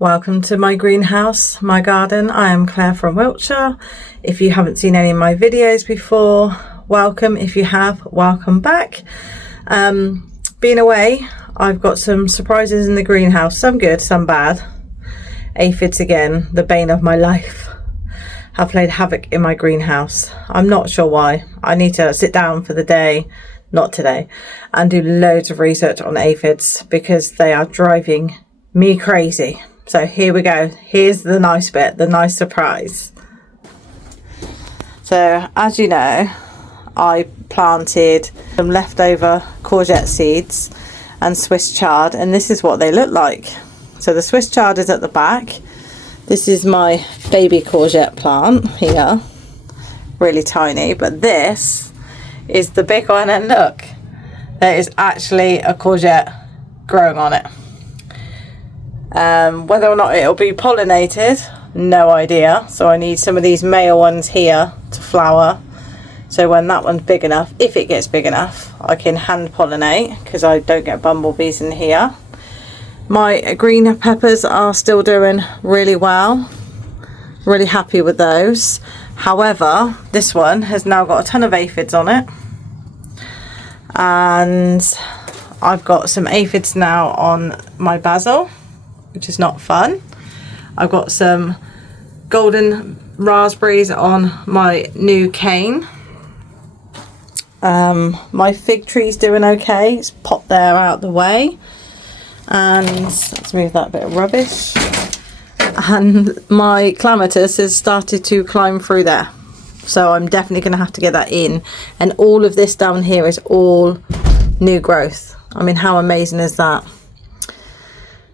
Welcome to my greenhouse, my garden. I am Claire from Wiltshire. If you haven't seen any of my videos before, welcome. If you have, welcome back. Being away, I've got some surprises in the greenhouse, some good, some bad. Aphids again, the bane of my life, have played havoc in my greenhouse. I'm not sure why. I need to sit down for the day, not today, and do loads of research on aphids because they are driving me crazy. So here we go. Here's the nice bit, the nice surprise. So as you know, I planted some leftover courgette seeds and Swiss chard, and this is what they look like. So the Swiss chard is at the back. This is my baby courgette plant here, really tiny, but this is the big one, and look, there is actually a courgette growing on it. Whether or not it'll be pollinated, no idea. So I need some of these male ones here to flower. So when that one's big enough, if it gets big enough, I can hand pollinate because I don't get bumblebees in here. My green peppers are still doing really well. Really happy with those. However, this one has now got a ton of aphids on it. And I've got some aphids now on my basil, which is not fun. I've got some golden raspberries on my new cane. My fig tree's doing okay. It's popped there out the way. And let's move that bit of rubbish. And my clematis has started to climb through there. So I'm definitely going to have to get that in. And all of this down here is all new growth. I mean, how amazing is that?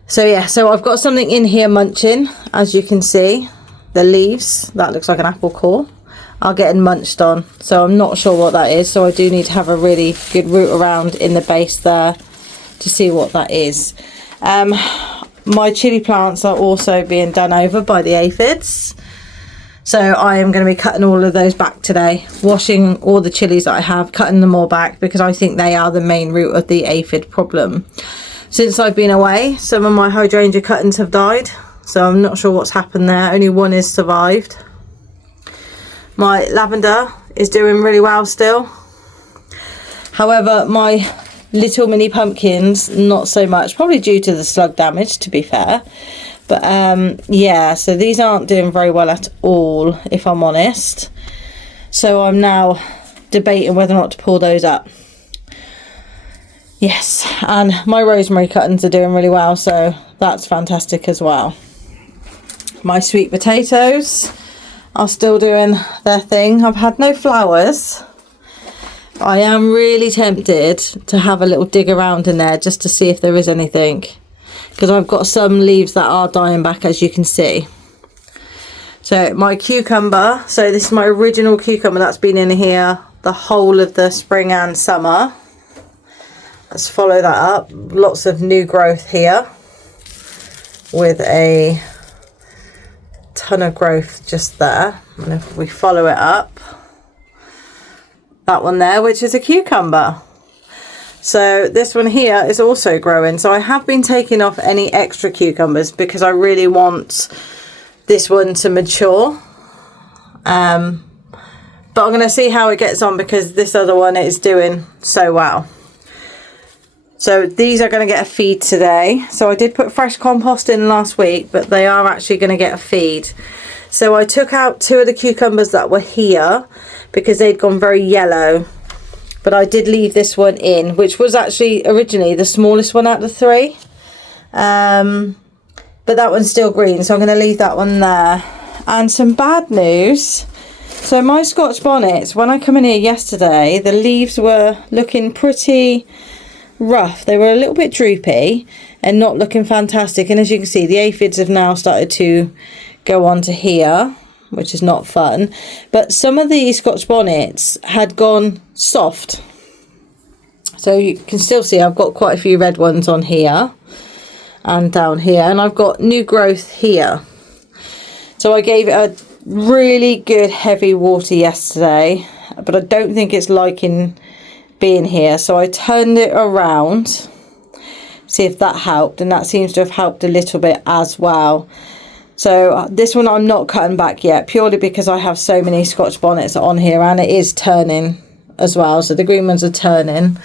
So yeah, so I've got something in here munching, as you can see. The leaves, that looks like an apple core, are getting munched on. So I'm not sure what that is. So I do need to have a really good root around in the base there to see what that is. My chilli plants are also being done over by the aphids. So I am going to be cutting all of those back today. Washing all the chilies that I have, cutting them all back because I think they are the main root of the aphid problem. Since I've been away, some of my hydrangea cuttings have died, so I'm not sure what's happened there. Only one has survived. My lavender is doing really well still. However, my little mini pumpkins, not so much, probably due to the slug damage, to be fair. But yeah, so these aren't doing very well at all, if I'm honest. So I'm now debating whether or not to pull those up. Yes, and my rosemary cuttings are doing really well, so that's fantastic as well. My sweet potatoes are still doing their thing. I've had no flowers. I am really tempted to have a little dig around in there just to see if there is anything, because I've got some leaves that are dying back, as you can see. So my cucumber, so this is my original cucumber that's been in here the whole of the spring and summer. Let's follow that up. Lots of new growth here with a ton of growth just there. And if we follow it up, that one there, which is a cucumber. So this one here is also growing. So I have been taking off any extra cucumbers because I really want this one to mature. But I'm going to see how it gets on because this other one is doing so well. So these are going to get a feed today. So I did put fresh compost in last week, but they are actually going to get a feed. So I took out two of the cucumbers that were here because they'd gone very yellow. But I did leave this one in, which was actually originally the smallest one out of the three. But that one's still green, so I'm going to leave that one there. And some bad news. So my Scotch bonnets, when I come in here yesterday, the leaves were looking pretty rough. They were a little bit droopy and not looking fantastic, and as you can see, the aphids have now started to go on to here, which is not fun. But some of the Scotch bonnets had gone soft, so you can still see I've got quite a few red ones on here and down here, and I've got new growth here. So I gave it a really good heavy water yesterday, but I don't think it's liking being here, so I turned it around see if that helped, and that seems to have helped a little bit as well. So this one I'm not cutting back yet, purely because I have so many Scotch bonnets on here, and it is turning as well. So the green ones are turning,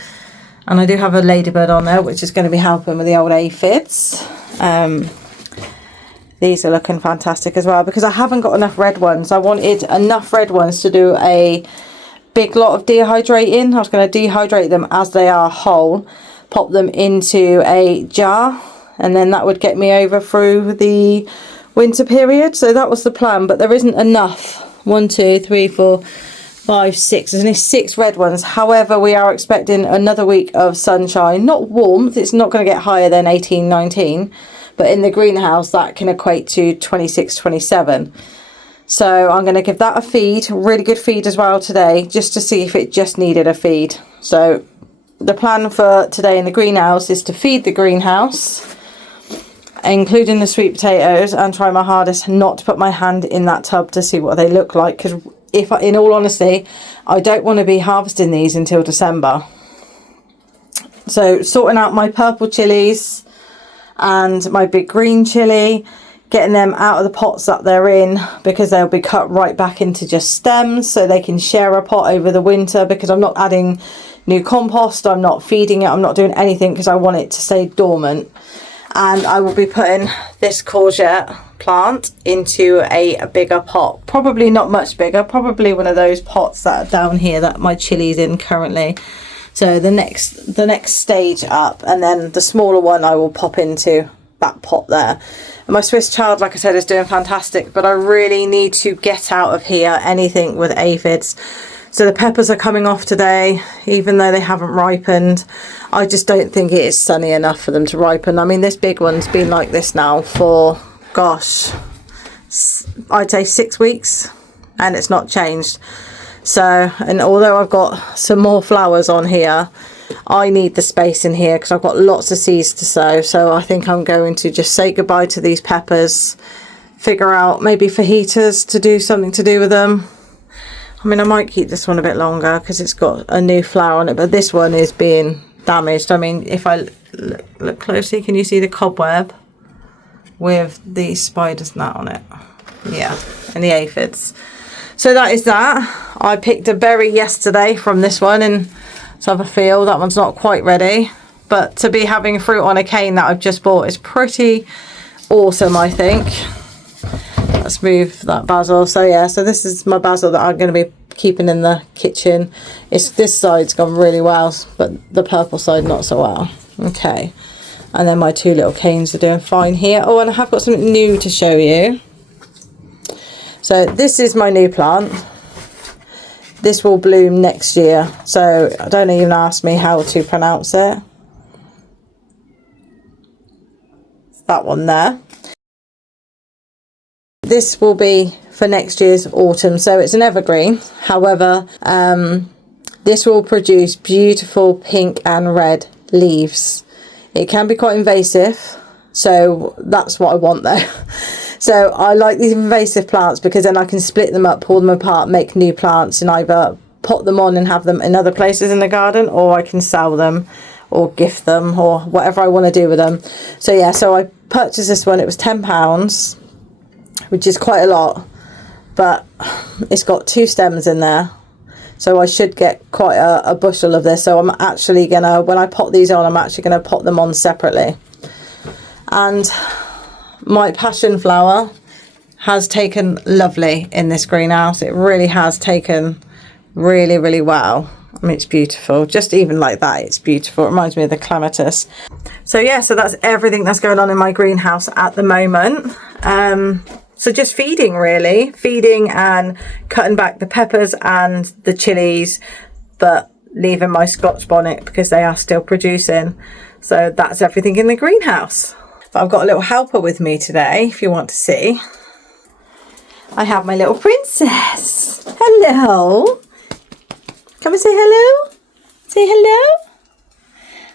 and I do have a ladybird on there, which is going to be helping with the old aphids. These are looking fantastic as well, because I haven't got enough red ones. I wanted enough red ones to do a big lot of dehydrating. I was going to dehydrate them as they are whole, pop them into a jar, and then that would get me over through the winter period. So that was the plan, but there isn't enough. 1, 2, 3, 4, 5, 6. There's only 6 red ones. However, we are expecting another week of sunshine. Not warmth, it's not going to get higher than 18, 19, but in the greenhouse that can equate to 26, 27. So I'm going to give that a feed, really good feed as well today, just to see if it just needed a feed. So the plan for today in the greenhouse is to feed the greenhouse, including the sweet potatoes, and try my hardest not to put my hand in that tub to see what they look like, because if, in all honesty, I don't want to be harvesting these until December. So sorting out my purple chilies and my big green chili, getting them out of the pots that they're in, because they'll be cut right back into just stems, so they can share a pot over the winter, because I'm not adding new compost, I'm not feeding it, I'm not doing anything, because I want it to stay dormant. And I will be putting this courgette plant into a bigger pot, probably not much bigger, probably one of those pots that are down here that my chili's in currently. So the next stage up, and then the smaller one I will pop into that pot there. And my Swiss chard, like I said, is doing fantastic, but I really need to get out of here anything with aphids. So the peppers are coming off today, even though they haven't ripened. I just don't think it is sunny enough for them to ripen. I mean, this big one's been like this now for, gosh, I'd say 6 weeks, and it's not changed. So, and although I've got some more flowers on here, I need the space in here because I've got lots of seeds to sow. So I think I'm going to just say goodbye to these peppers, figure out maybe fajitas to do something to do with them. I mean, I might keep this one a bit longer because it's got a new flower on it, but this one is being damaged. I mean, if I look closely, can you see the cobweb with the spider's net on it? Yeah, and the aphids. So that is that. I picked a berry yesterday from this one in Sutherfield. That one's not quite ready, but to be having fruit on a cane that I've just bought is pretty awesome, I think. Let's move that basil. So yeah, so this is my basil that I'm going to be keeping in the kitchen. This side's gone really well, but the purple side not so well. Okay, and then my 2 little canes are doing fine here. Oh, and I have got something new to show you. So this is my new plant. This will bloom next year, so don't even ask me how to pronounce it. That one there. This will be for next year's autumn, so it's an evergreen. However, this will produce beautiful pink and red leaves. It can be quite invasive, so that's what I want though. So I like these invasive plants because then I can split them up, pull them apart, make new plants, and either pot them on and have them in other places in the garden, or I can sell them or gift them or whatever I want to do with them. So yeah, so I purchased this one. It was £10, which is quite a lot, but it's got 2 stems in there, so I should get quite a bushel of this. So I'm actually gonna, when I pot these on, I'm actually gonna pot them on separately. And my passion flower has taken lovely in this greenhouse. It really has taken really, really well. I mean, it's beautiful. Just even like that, it's beautiful. It reminds me of the clematis. So yeah, so that's everything that's going on in my greenhouse at the moment. So just feeding, really. Feeding and cutting back the peppers and the chilies, but leaving my Scotch bonnet because they are still producing. So that's everything in the greenhouse. But I've got a little helper with me today, if you want to see. I have my little princess. Hello. Come and say hello. Say hello.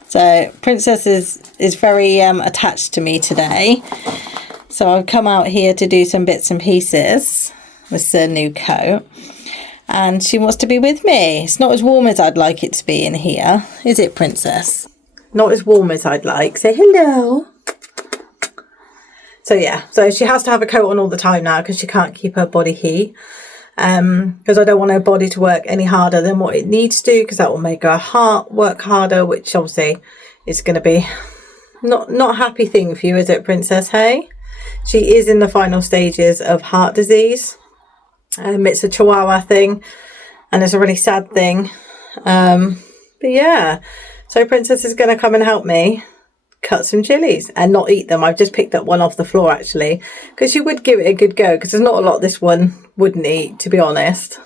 So Princess is very attached to me today. So I've come out here to do some bits and pieces with the new coat. And she wants to be with me. It's not as warm as I'd like it to be in here. Is it, Princess? not as warm as I'd like. Say hello. So yeah, so she has to have a coat on all the time now because she can't keep her body heat. Because I don't want her body to work any harder than what it needs to, because that will make her heart work harder, which obviously is going to be not a happy thing for you, is it, Princess? Hey, she is in the final stages of heart disease. It's a Chihuahua thing, and it's a really sad thing. But yeah, so Princess is going to come and help me cut some chilies and not eat them. I've just picked up one off the floor actually, because she would give it a good go, because there's not a lot this one wouldn't eat, to be honest.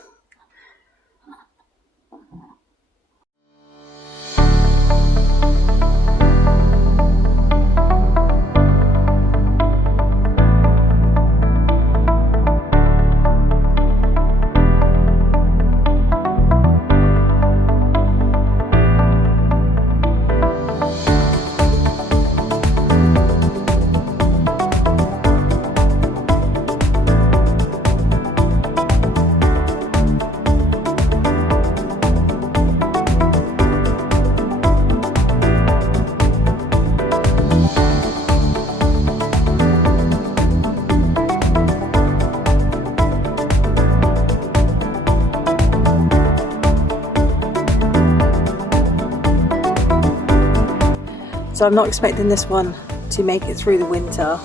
So I'm not expecting this one to make it through the winter.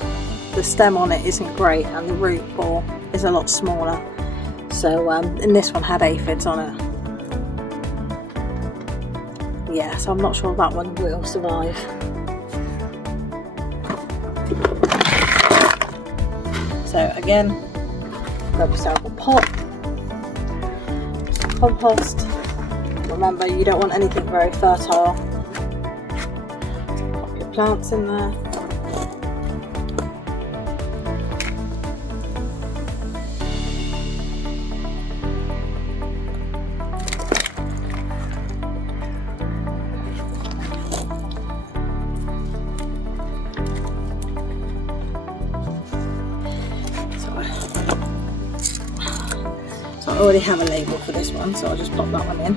The stem on it isn't great and the root ball is a lot smaller. So and this one had aphids on it. Yeah, so I'm not sure that one will survive. So again, grab yourself a pot, some compost. Remember, you don't want anything very fertile. Plants in there. So I already have a label for this one, so I'll just pop that one in.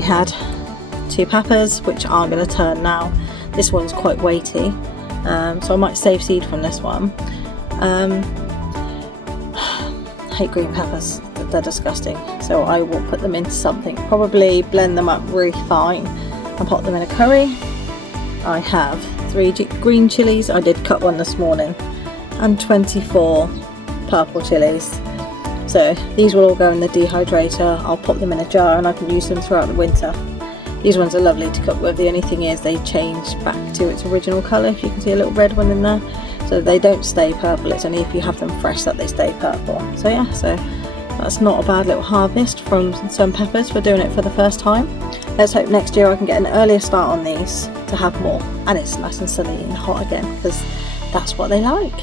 Had 2 peppers which are going to turn now. This one's quite weighty, so I might save seed from this one. I hate green peppers, they're disgusting, so I will put them into something, probably blend them up really fine and put them in a curry. I have 3 green chilies, I did cut one this morning, and 24 purple chilies. So these will all go in the dehydrator. I'll pop them in a jar and I can use them throughout the winter. These ones are lovely to cook with. The only thing is they change back to its original colour. If you can see a little red one in there. So they don't stay purple. It's only if you have them fresh that they stay purple. So yeah, so that's not a bad little harvest from some peppers for doing it for the first time. Let's hope next year I can get an earlier start on these to have more. And it's nice and sunny and hot again, because that's what they like.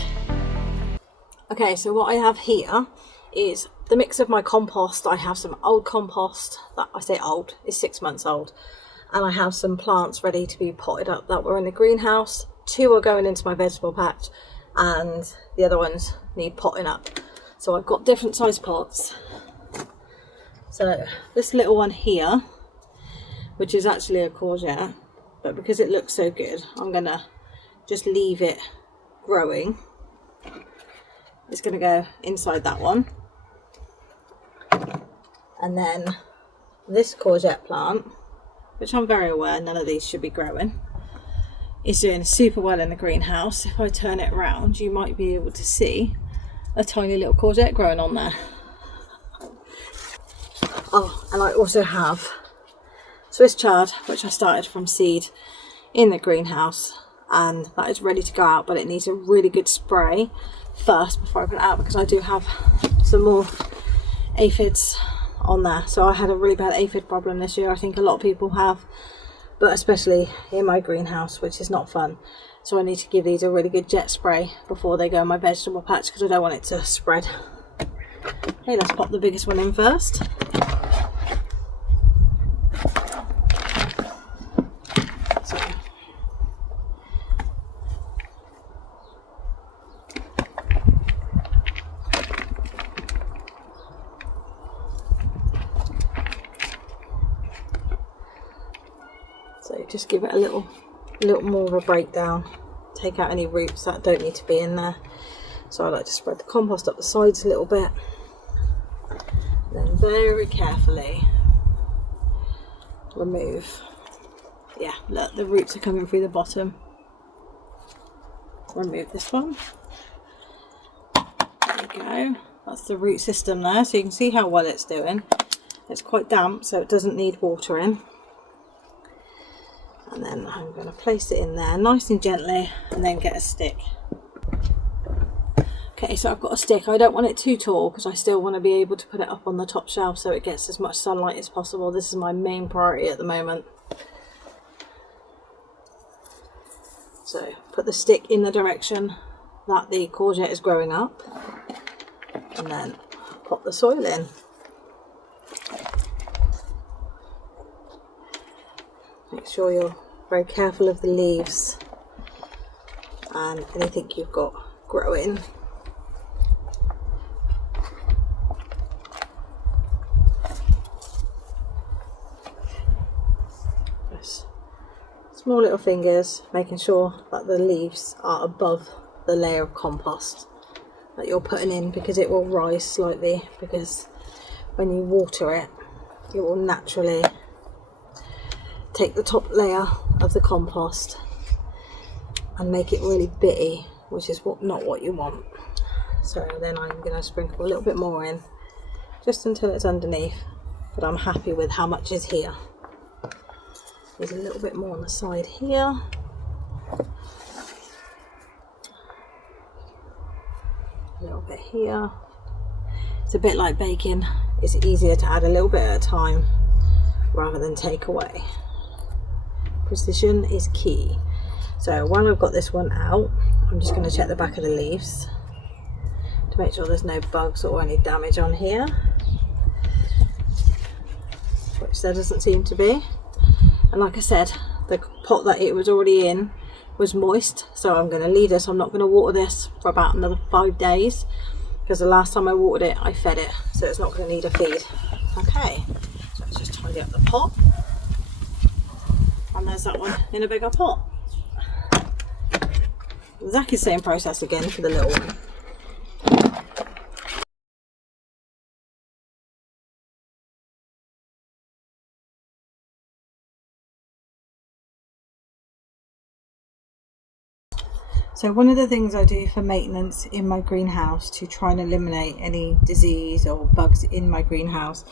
Okay, so what I have here is the mix of my compost. I have some old compost that, I say old, is 6 months old, and I have some plants ready to be potted up that were in the greenhouse. 2 are going into my vegetable patch and the other ones need potting up. So I've got different size pots. So this little one here, which is actually a courgette, but because it looks so good, I'm gonna just leave it growing. It's gonna go inside that one. And then this courgette plant, which I'm very aware none of these should be growing, is doing super well in the greenhouse. If I turn it around, you might be able to see a tiny little courgette growing on there. Oh, and I also have Swiss chard, which I started from seed in the greenhouse, and that is ready to go out, but it needs a really good spray first before I put it out, because I do have some more aphids on there. So I had a really bad aphid problem this year. I think a lot of people have, but especially in my greenhouse, which is not fun. So I need to give these a really good jet spray before they go in my vegetable patch, because I don't want it to spread. Okay, let's pop the biggest one in first. So just give it a little more of a breakdown, take out any roots that don't need to be in there. So I like to spread the compost up the sides a little bit, then very carefully remove. Yeah, look, the roots are coming through the bottom. Remove this one. There you go. That's the root system there, so you can see how well it's doing. It's quite damp, so it doesn't need watering. And then I'm going to place it in there nice and gently, and then get a stick. Okay, so I've got a stick. I don't want it too tall because I still want to be able to put it up on the top shelf so it gets as much sunlight as possible. This is my main priority at the moment. So put the stick in the direction that the courgette is growing up, and then pop the soil in. Make sure you're very careful of the leaves and anything you've got growing. Just small little fingers, making sure that the leaves are above the layer of compost that you're putting in, because it will rise slightly, because when you water it, it will naturally take the top layer of the compost and make it really bitty, which is not what you want. So then I'm going to sprinkle a little bit more in, just until it's underneath, but I'm happy with how much is here. There's a little bit more on the side here. A little bit here. It's a bit like baking. It's easier to add a little bit at a time rather than take away. Precision is key. So while I've got this one out, I'm just going to check the back of the leaves to make sure there's no bugs or any damage on here, which there doesn't seem to be. And like I said, the pot that it was already in was moist, so I'm going to leave this. I'm not going to water this for about another 5 days, because the last time I watered it I fed it, so it's not going to need a feed. Okay, so let's just tidy up the pot. And there's that one in a bigger pot. Exactly the same process again for the little one. So one of the things I do for maintenance in my greenhouse to try and eliminate any disease or bugs in my greenhouse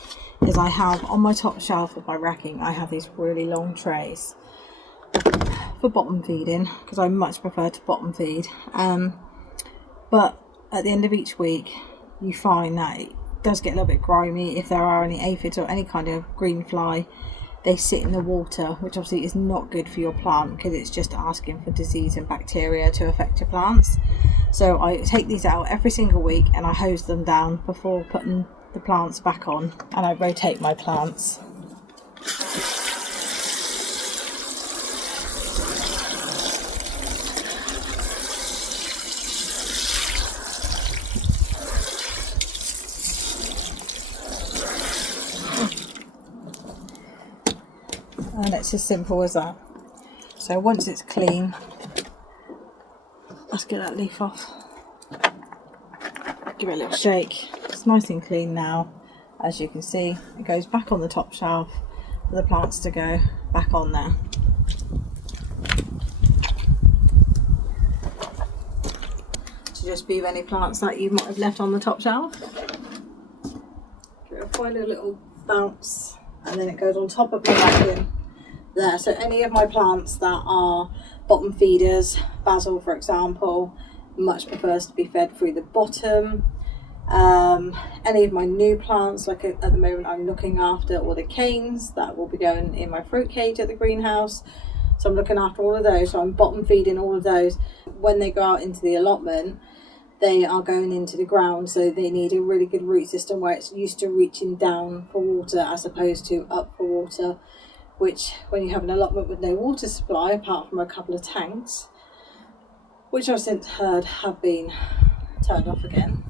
is I have on my top shelf of my racking, I have these really long trays for bottom feeding, because I much prefer to bottom feed. But at the end of each week you find that it does get a little bit grimy. If there are any aphids or any kind of green fly, they sit in the water, which obviously is not good for your plant, because it's just asking for disease and bacteria to affect your plants. So I take these out every single week and I hose them down before putting the plants back on, and I rotate my plants. And it's as simple as that. So once it's clean, let's get that leaf off. Give it a little shake. It's nice and clean now. As you can see, it goes back on the top shelf for the plants to go back on there. To just move any plants that you might have left on the top shelf. Give it a final little bounce, and then it goes on top of my racking there. So any of my plants that are bottom feeders, basil for example, much prefers to be fed through the bottom. Any of my new plants, like at the moment I'm looking after all the canes that will be going in my fruit cage at the greenhouse, so I'm looking after all of those, so I'm bottom feeding all of those. When they go out into the allotment, they are going into the ground, so they need a really good root system where it's used to reaching down for water as opposed to up for water, which when you have an allotment with no water supply apart from a couple of tanks, which I've since heard have been turned off again,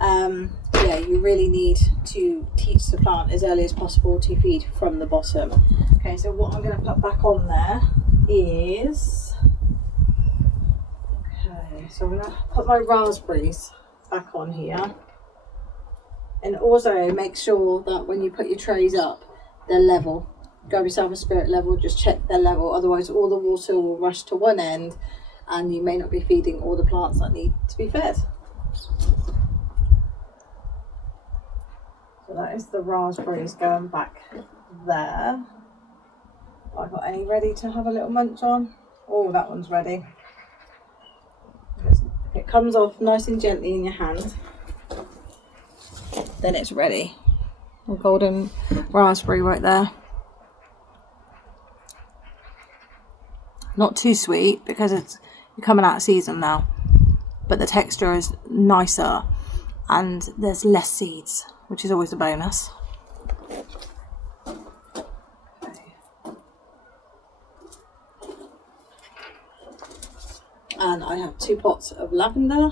Yeah, you really need to teach the plant as early as possible to feed from the bottom. Okay, so what I'm going to put back on there is, okay, so I'm going to put my raspberries back on here. And also make sure that when you put your trays up, they're level. Grab yourself a spirit level, just check their level, otherwise all the water will rush to one end and you may not be feeding all the plants that need to be fed. So that is the raspberries going back there. Have I got any ready to have a little munch on? Oh, that one's ready. It comes off nice and gently in your hand. Then it's ready. A golden raspberry right there. Not too sweet because you're coming out of season now, but the texture is nicer and there's less seeds, which is always a bonus. Okay. And I have 2 pots of lavender,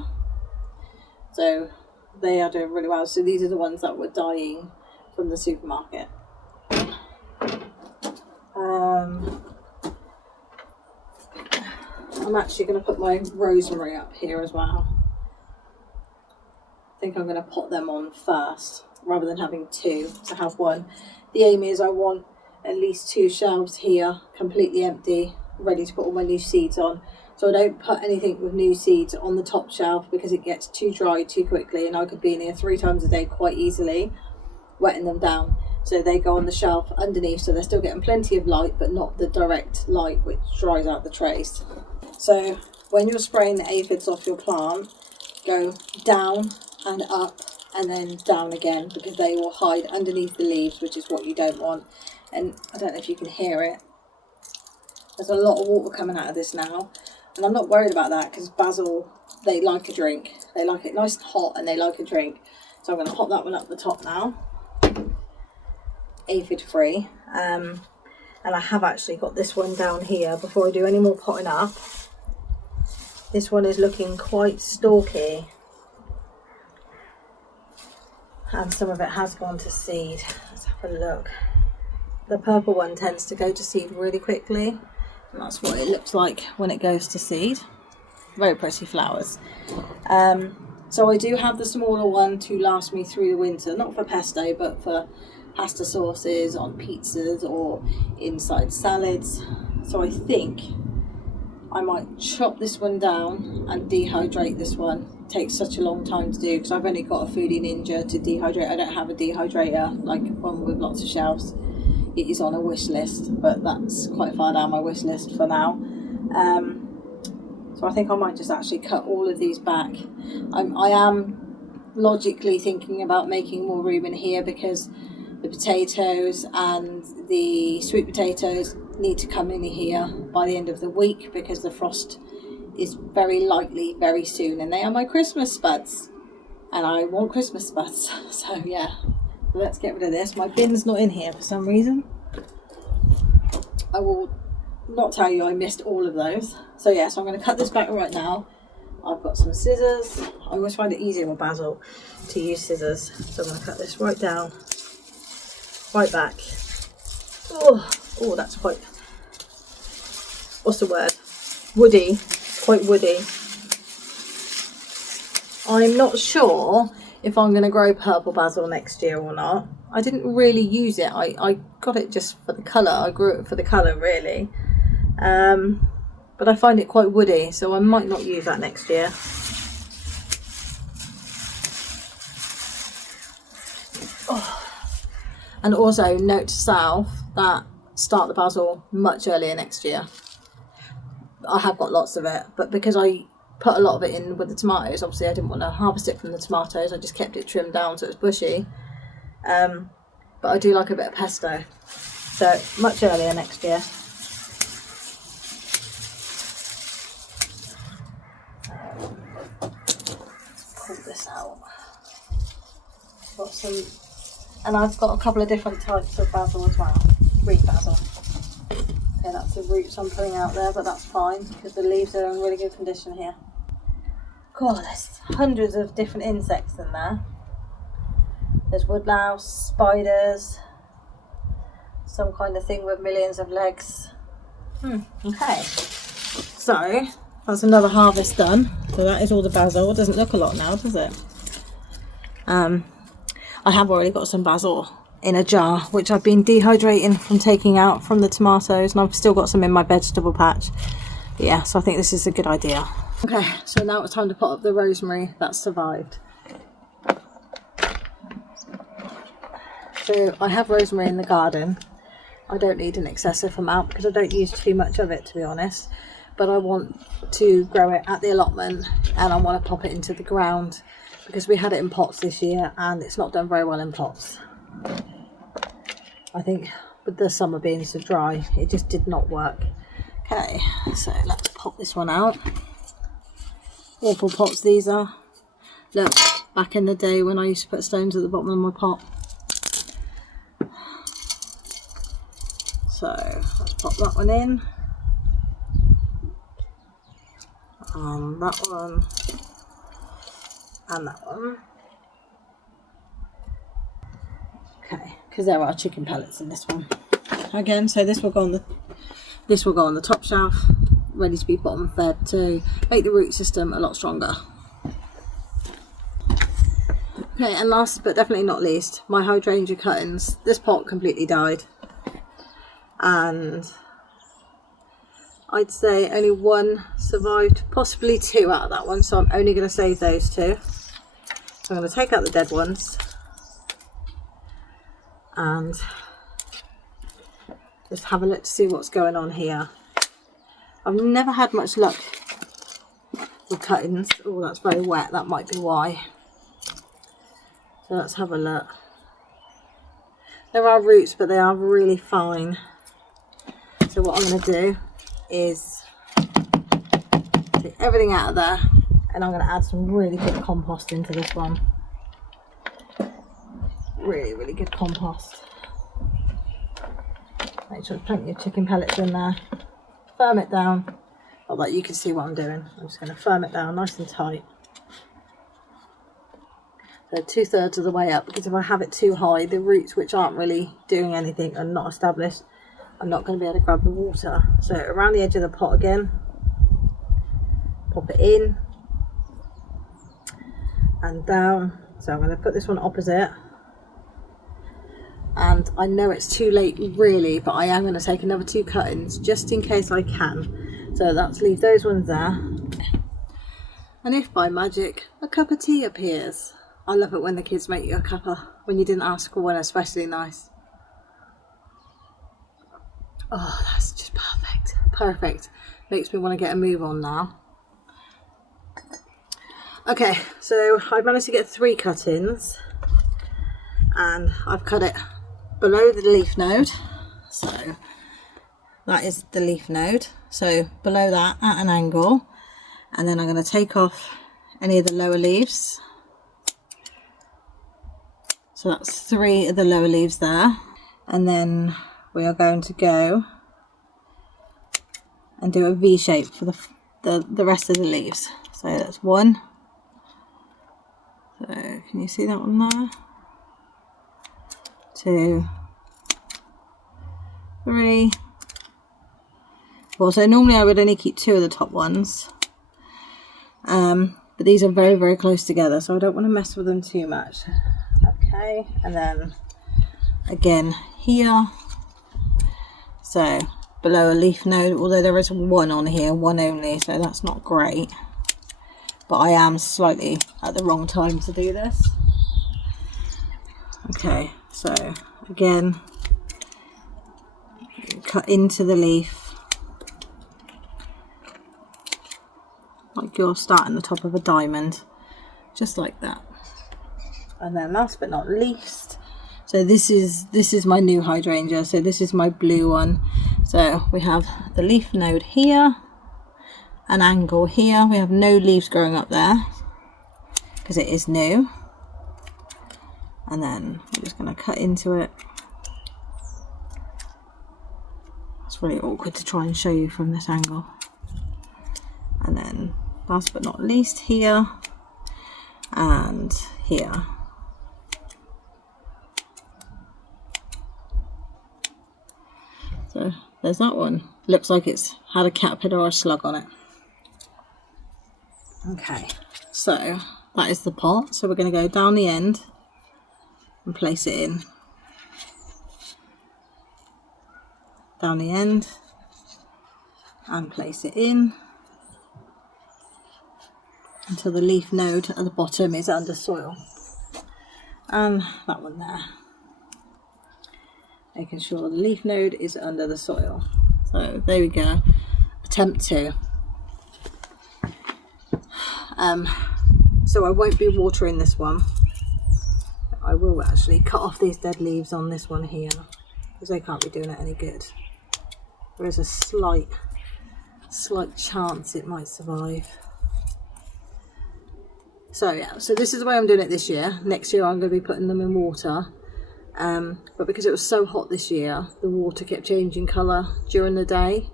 so they are doing really well. So these are the ones that were dying from the supermarket. I'm actually going to put my rosemary up here as well. I think I'm going to pot them on first rather than having 2 to have 1. The aim is I want at least 2 shelves here completely empty, ready to put all my new seeds on. So I don't put anything with new seeds on the top shelf because it gets too dry too quickly, and I could be in here 3 times a day quite easily wetting them down. So they go on the shelf underneath, so they're still getting plenty of light but not the direct light which dries out the trays. So when you're spraying the aphids off your plant, go down and up and then down again, because they will hide underneath the leaves, which is what you don't want. And I don't know if you can hear it, there's a lot of water coming out of this now, and I'm not worried about that because basil, they like a drink. They like it nice and hot and they like a drink. So I'm going to pop that one up the top now, aphid free. And I have actually got this one down here before I do any more potting up. This one is looking quite stalky, and some of it has gone to seed. Let's have a look. The purple one tends to go to seed really quickly, and that's what it looks like when it goes to seed. Very pretty flowers. So I do have the smaller one to last me through the winter, not for pesto but for pasta sauces, on pizzas or inside salads. So I think I might chop this one down and dehydrate this one. It takes such a long time to do because I've only got a Foodie Ninja to dehydrate. I don't have a dehydrator like one with lots of shelves. It is on a wish list, but that's quite far down my wish list for now. So I think I might just actually cut all of these back. I am logically thinking about making more room in here because the potatoes and the sweet potatoes need to come in here by the end of the week because the frost is very likely very soon, and they are my Christmas spuds and I want Christmas spuds. So yeah, let's get rid of this. My bin's not in here for some reason. I will not tell you I missed all of those. So yeah, so I'm going to cut this back right now. I've got some scissors. I always find it easier with basil to use scissors, so I'm going to cut this right down, right back. Oh, that's quite, what's the word? Woody, quite woody. I'm not sure if I'm going to grow purple basil next year or not. I didn't really use it. I got it just for the colour. I grew it for the colour really. But I find it quite woody, so I might not use that next year. Oh. And also note to self that start the basil much earlier next year. I have got lots of it, but because I put a lot of it in with the tomatoes, obviously I didn't want to harvest it from the tomatoes. I just kept it trimmed down so it's bushy. But I do like a bit of pesto, so much earlier next year. Pull this out. Got some, and I've got a couple of different types of basil as well. Root basil. Okay, that's the roots I'm putting out there, but that's fine because the leaves are in really good condition here. God, there's hundreds of different insects in there. There's woodlouse, spiders, some kind of thing with millions of legs. Okay, so that's another harvest done. So that is all the basil. It doesn't look a lot now, does it? I have already got some basil in a jar, which I've been dehydrating from taking out from the tomatoes, and I've still got some in my vegetable patch. But yeah, so I think this is a good idea. Okay, so now it's time to pot up the rosemary that's survived. So I have rosemary in the garden. I don't need an excessive amount because I don't use too much of it, to be honest. But I want to grow it at the allotment, and I want to pop it into the ground because we had it in pots this year and it's not done very well in pots. I think with the summer being so dry, it just did not work. Okay, so let's pop this one out. Awful pots these are. Look, back in the day when I used to put stones at the bottom of my pot. So let's pop that one in. That one. And that one. Okay, because there are chicken pellets in this one. Again, so this will go on the top shelf, ready to be bottom fed to make the root system a lot stronger. Okay, and last but definitely not least, my hydrangea cuttings. This pot completely died, and I'd say only one survived, possibly two out of that one, so I'm only going to save those two. So I'm going to take out the dead ones and just have a look to see what's going on here. I've never had much luck with cuttings. Oh, that's very wet, that might be why. So let's have a look. There are roots, but they are really fine. So what I'm going to do is take everything out of there, and I'm going to add some really good compost into this one. Really, really good compost. Make sure there's plenty of chicken pellets in there. Firm it down. Not that you can see what I'm doing. I'm just going to firm it down nice and tight. So 2/3 of the way up, because if I have it too high, the roots which aren't really doing anything and not established, I'm not going to be able to grab the water. So around the edge of the pot again, pop it in and down. So I'm going to put this one opposite, and I know it's too late really, but I am going to take another 2 cuttings just in case I can. So let's leave those ones there. And if by magic a cup of tea appears, I love it when the kids make you a cuppa when you didn't ask for one, especially nice. Oh, that's just perfect. Perfect. Makes me want to get a move on now. Okay, so I've managed to get 3 cuttings, and I've cut it below the leaf node. So that is the leaf node. So below that at an angle, and then I'm going to take off any of the lower leaves. So that's 3 of the lower leaves there, and then we are going to go and do a V shape for the rest of the leaves. So that's 1. So can you see that one there? 2, 3, 4. So normally I would only keep 2 of the top ones, but these are very, very close together, so I don't want to mess with them too much. Okay, and then again here, so below a leaf node, although there is 1 on here, 1 only, so that's not great, but I am slightly at the wrong time to do this. Okay, so again, cut into the leaf like you're starting the top of a diamond, just like that. And then last but not least, so this is my new hydrangea, so this is my blue one. So we have the leaf node here, an angle here, we have no leaves growing up there because it is new, and then we're just going to cut into it. It's really awkward to try and show you from this angle, and then last but not least, here and here. So there's that one. Looks like it's had a caterpillar or a slug on it. Okay, so that is the pot. So we're going to go down the end and place it in. Down the end and place it in until the leaf node at the bottom is under soil. And that one there. Making sure the leaf node is under the soil. So there we go. Attempt 2. So I won't be watering this one. I will actually cut off these dead leaves on this one here because they can't be doing it any good. There is a slight chance it might survive. So yeah, so this is the way I'm doing it this year. Next year I'm going to be putting them in water. But because it was so hot this year, the water kept changing colour during the day.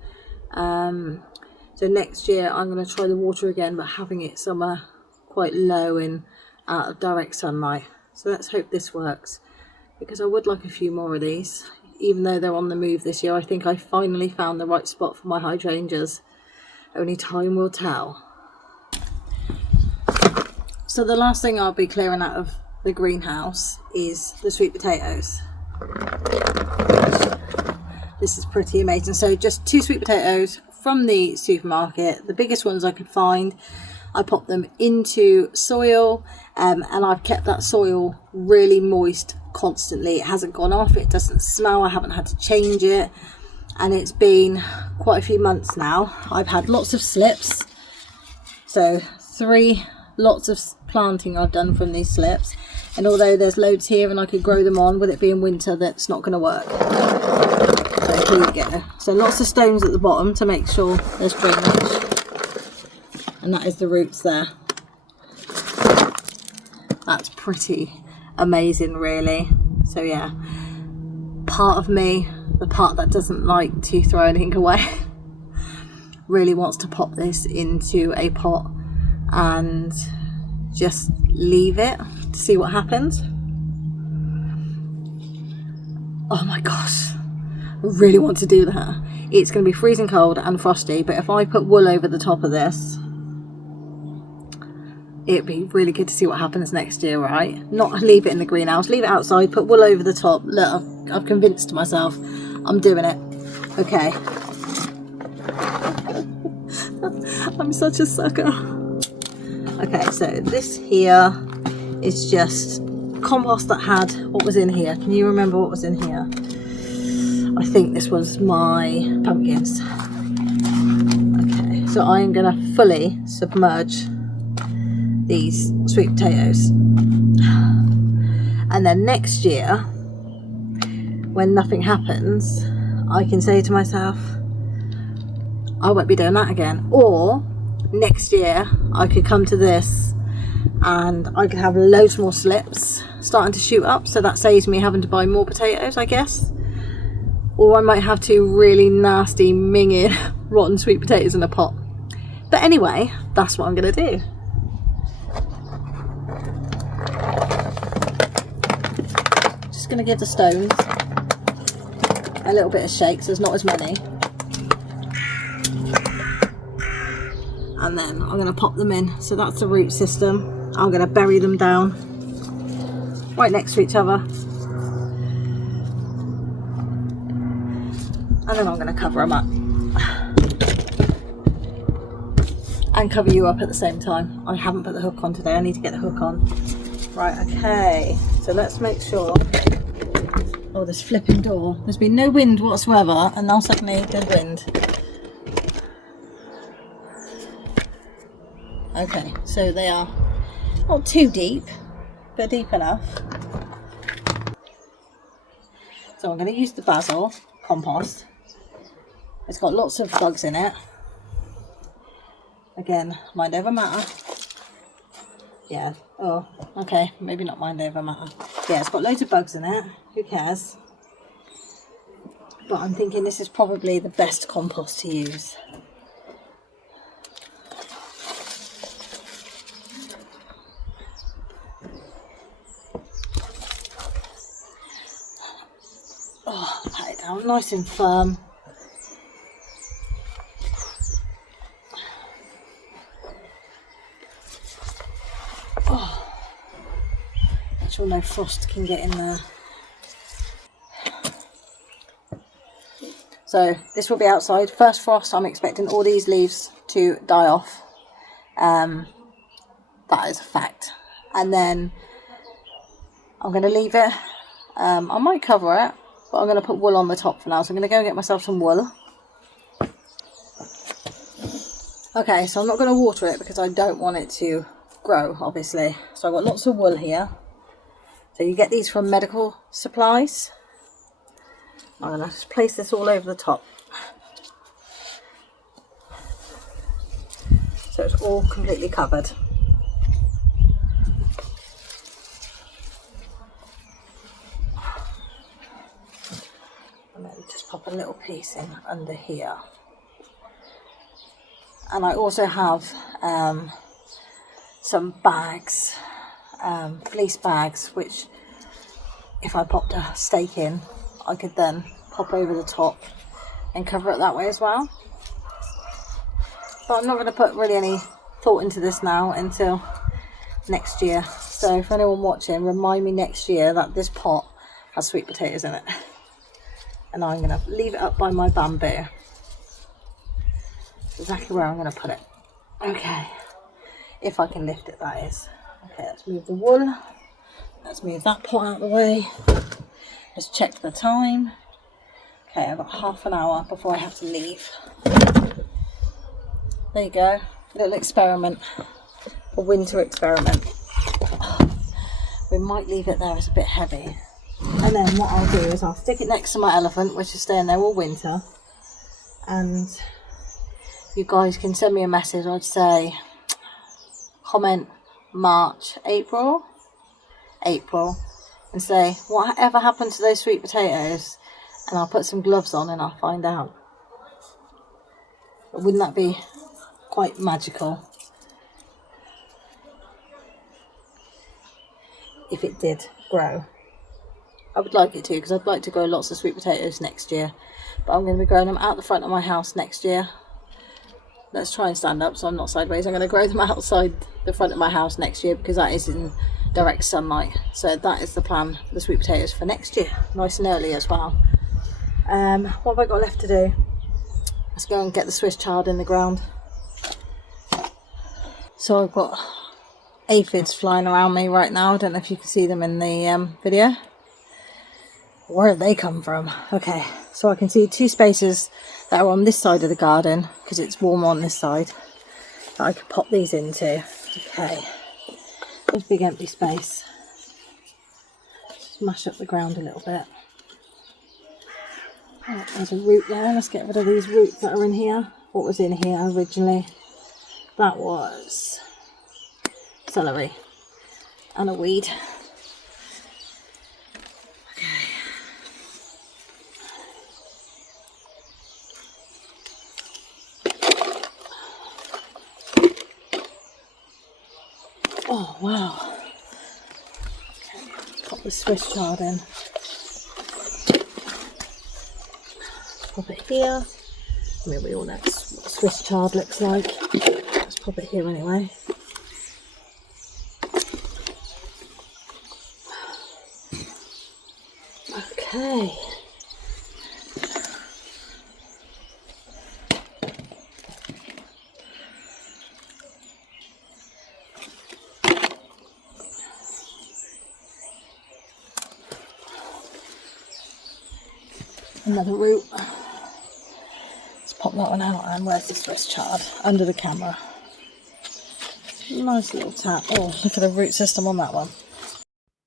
So next year I'm going to try the water again, but having it somewhere quite low and out of direct sunlight. So let's hope this works, because I would like a few more of these. Even though they're on the move this year, I think I finally found the right spot for my hydrangeas. Only time will tell. So the last thing I'll be clearing out of the greenhouse is the sweet potatoes. This is pretty amazing. So just 2 sweet potatoes from the supermarket, the biggest ones I could find. I popped them into soil, and I've kept that soil really moist constantly. It hasn't gone off, it doesn't smell, I haven't had to change it, and it's been quite a few months now. I've had lots of slips, so 3 lots of planting I've done from these slips, and although there's loads here and I could grow them on, with it being winter, that's not going to work. So here we go. So lots of stones at the bottom to make sure there's drainage, and that is the roots there. That's pretty amazing, really. So yeah, part of me, the part that doesn't like to throw anything away, really wants to pop this into a pot and just leave it to see what happens. Oh my gosh, I really want to do that. It's going to be freezing cold and frosty, but if I put wool over the top of this, it'd be really good to see what happens next year, right? Not leave it in the greenhouse, leave it outside, put wool over the top. Look, I've convinced myself I'm doing it. Okay. I'm such a sucker. Okay, so this here is just compost that had what was in here. Can you remember what was in here? I think this was my pumpkins. Okay, so I am going to fully submerge these sweet potatoes, and then next year when nothing happens, I can say to myself, I won't be doing that again. Or next year I could come to this and I could have loads more slips starting to shoot up, so that saves me having to buy more potatoes, I guess. Or I might have 2 really nasty minging rotten sweet potatoes in a pot. But anyway, that's what I'm going to do. Just going to give the stones a little bit of shake so there's not as many. And then I'm going to pop them in. So that's the root system. I'm going to bury them down right next to each other. And then I'm going to cover them up. And cover you up at the same time. I haven't put the hook on today. I need to get the hook on. Right, okay. So let's make sure. Oh, this flipping door. There's been no wind whatsoever, and now suddenly there's wind. Okay, so they are not too deep, but deep enough. So I'm going to use the basil compost. It's got lots of bugs in it. Again, mind over matter. Yeah, oh, okay, maybe not mind over matter. Yeah, it's got loads of bugs in it. Who cares? But I'm thinking this is probably the best compost to use. down nice and firm. Oh, make sure no frost can get in there. So this will be outside. First frost, I'm expecting all these leaves to die off. That is a fact. And then I'm going to leave it. I might cover it, but I'm going to put wool on the top for now. So I'm going to go and get myself some wool. Okay, so I'm not going to water it because I don't want it to grow, obviously. So I've got lots of wool here. So you get these from medical supplies. I'm going to just place this all over the top. So it's all completely covered. And then just pop a little piece in under here. And I also have some bags, fleece bags, which if I popped a stake in, I could then pop over the top and cover it that way as well. But I'm not going to put really any thought into this now until next year. So for anyone watching, remind me next year that this pot has sweet potatoes in it. And I'm going to leave it up by my bamboo. Exactly where I'm going to put it. Okay, if I can lift it, that is. Okay, let's move the wool. Let's move that pot out of the way. Let's check the time. Okay, I've got half an hour before I have to leave. There you go, a little experiment, a winter experiment. We might leave it there, it's a bit heavy. And then what I'll do is I'll stick it next to my elephant, which is staying there all winter. And you guys can send me a message. I'd say comment March, April, and say whatever happened to those sweet potatoes, and I'll put some gloves on and I'll find out. But wouldn't that be quite magical if it did grow? I would like it to, because I'd like to grow lots of sweet potatoes next year, but I'm going to be growing them out the front of my house next year. Let's try and stand up so I'm not sideways. I'm going to grow them outside the front of my house next year because that is in direct sunlight. So that is the plan for the sweet potatoes for next year. Nice and early as well. What have I got left to do? Let's go and get the Swiss chard in the ground. So I've got aphids flying around me right now. I don't know if you can see them in the video. Where did they come from? Okay, so I can see two spaces that are on this side of the garden because it's warm on this side that I could pop these into. Okay, there's a big empty space. Just mash up the ground a little bit. Oh, there's a root there. Let's get rid of these roots that are in here. What was in here originally? That was celery and a weed. Oh wow. Okay, pop the Swiss chard in. Pop it here. I mean, we all know what Swiss chard looks like. Let's pop it here anyway. Okay. Another root. Let's pop that one out. And where's the Swiss chard? Under the camera. Nice little tap. Oh, look at the root system on that one.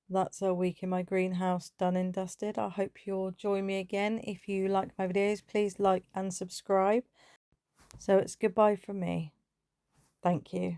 That's a week in my greenhouse done and dusted. I hope you'll join me again. If you like my videos, please like and subscribe. So it's goodbye from me. Thank you.